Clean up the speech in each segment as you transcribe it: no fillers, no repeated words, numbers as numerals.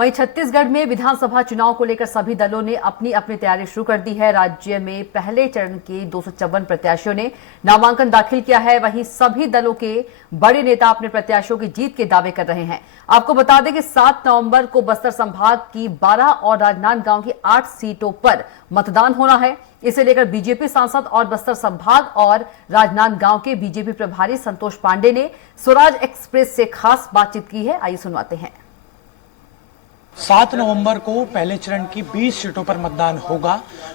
वहीं छत्तीसगढ़ में विधानसभा चुनाव को लेकर सभी दलों ने अपनी अपनी तैयारी शुरू कर दी है। राज्य में पहले चरण के 254 प्रत्याशियों ने नामांकन दाखिल किया है। वहीं सभी दलों के बड़े नेता अपने प्रत्याशियों की जीत के दावे कर रहे हैं। आपको बता दें कि 7 नवंबर को बस्तर संभाग की 12 और राजनांदगांव की 8 सीटों पर मतदान होना है। इसे लेकर बीजेपी सांसद और बस्तर संभाग और राजनांदगांव के बीजेपी प्रभारी संतोष पांडे ने स्वराज एक्सप्रेस से खास बातचीत की है। आइए सुनवाते हैं। 7 नवंबर को पहले चरण की 20 सीटों पर मतदान होगा।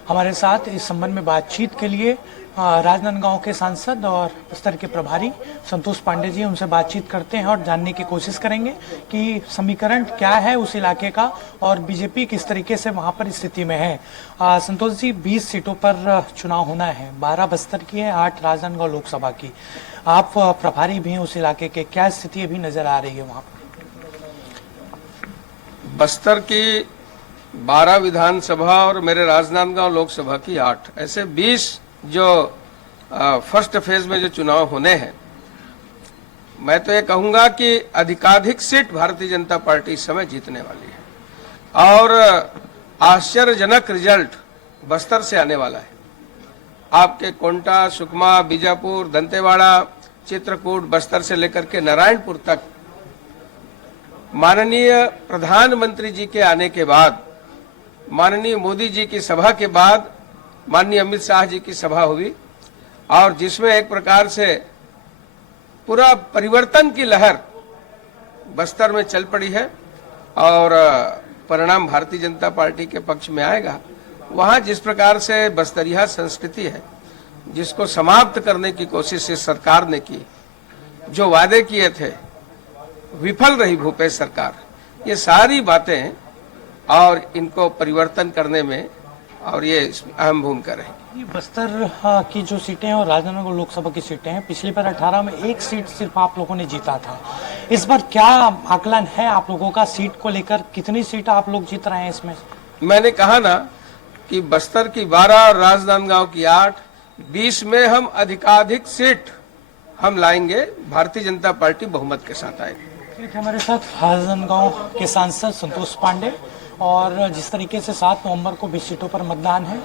हमारे साथ इस संबंध में बातचीत के लिए राजनांदगांव के सांसद और बस्तर के प्रभारी संतोष पांडे जी, उनसे बातचीत करते हैं और जानने की कोशिश करेंगे कि समीकरण क्या है उस इलाके का और बीजेपी किस तरीके से वहां पर स्थिति में है। संतोष जी, 20 सीटों पर चुनाव होना है, 12 बस्तर की है, 8 राजनांदगांव लोकसभा की। आप प्रभारी भी हैं उस इलाके के, क्या स्थिति अभी नजर आ रही है वहां पर? बस्तर की 12 विधानसभा और मेरे राजनांदगांव लोकसभा की 8, ऐसे 20 जो फर्स्ट फेज में जो चुनाव होने हैं। मैं तो ये कहूंगा कि अधिकाधिक सीट भारतीय जनता पार्टी इस समय जीतने वाली है और आश्चर्यजनक रिजल्ट बस्तर से आने वाला है। आपके कोंटा, सुकमा, बीजापुर, दंतेवाड़ा, चित्रकूट, बस्तर से लेकर के नारायणपुर तक माननीय प्रधानमंत्री जी के आने के बाद, माननीय मोदी जी की सभा के बाद माननीय अमित शाह जी की सभा हुई और जिसमें एक प्रकार से पूरा परिवर्तन की लहर बस्तर में चल पड़ी है और परिणाम भारतीय जनता पार्टी के पक्ष में आएगा। वहां जिस प्रकार से बस्तरिया संस्कृति है, जिसको समाप्त करने की कोशिश इस सरकार ने की, जो वादे किए थे विफल रही भूपेश सरकार, ये सारी बातें और इनको परिवर्तन करने में और ये अहम भूमिका रहेगी। बस्तर की जो सीटें हैं और राजनांदगांव लोकसभा की सीटें हैं, पिछली बार 18 में एक सीट सिर्फ आप लोगों ने जीता था। इस बार क्या आकलन है आप लोगों का सीट को लेकर? कितनी सीट आप लोग जीत रहे हैं इसमें? मैंने कहा ना कि बस्तर की 12 और राजनांदगांव की 8, 20 में हम अधिकाधिक सीट हम लाएंगे। भारतीय जनता पार्टी बहुमत के साथ आएगी। ठीक है, हमारे साथ राजनांदगांव के सांसद संतोष पांडे, और जिस तरीके से 7 नवंबर को 20 सीटों पर मतदान है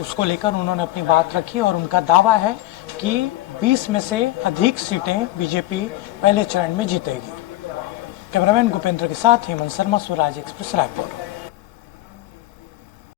उसको लेकर उन्होंने अपनी बात रखी और उनका दावा है कि 20 में से अधिक सीटें बीजेपी पहले चरण में जीतेगी। कैमरामैन भूपेंद्र के साथ हेमंत शर्मा, स्वराज एक्सप्रेस, रायपुर।